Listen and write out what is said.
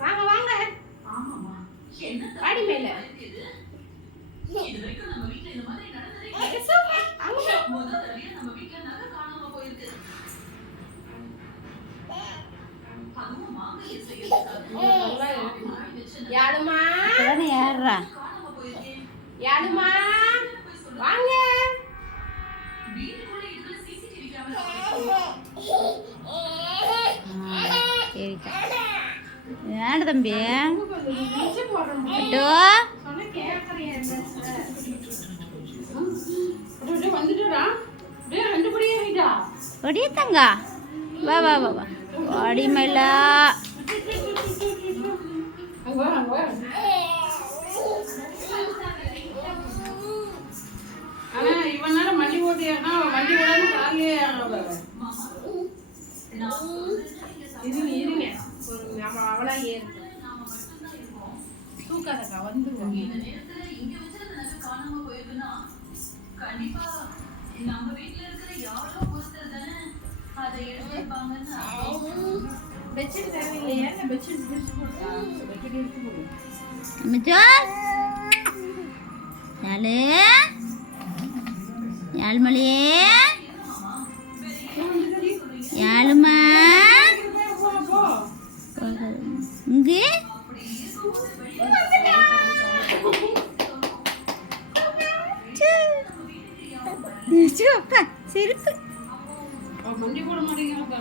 வாங்க வாங்க. பாடி மேல. யாருமா? யாரா? யாருமா? வாங்க. ஏன் தம்பி ஒடிய தங்கா வா வா வா வா ஒடி மயிலா இவன் நேரம் வண்டி ஓட்டியா வண்டி ஓடாம காலையே இருங்க அவளா ஏறு தூக்காதக்கா வந்து கண்டிப்பா நம்ம வீட்டுல இருக்கிற யாரோ ஒருத்தர் தானே அதை எடுத்துப்பாங்கன்னு பெட்ஷீட் தேவையில்லையா? பெட்ஷீட் பிரிச்சு போட்டா பெட்ஷீட் எடுத்து போடு. யாழு யாழ்மொழியே யாழுமா இங்கே சிரிப்பு வண்டி போட மாட்டேங்கிறாங்க.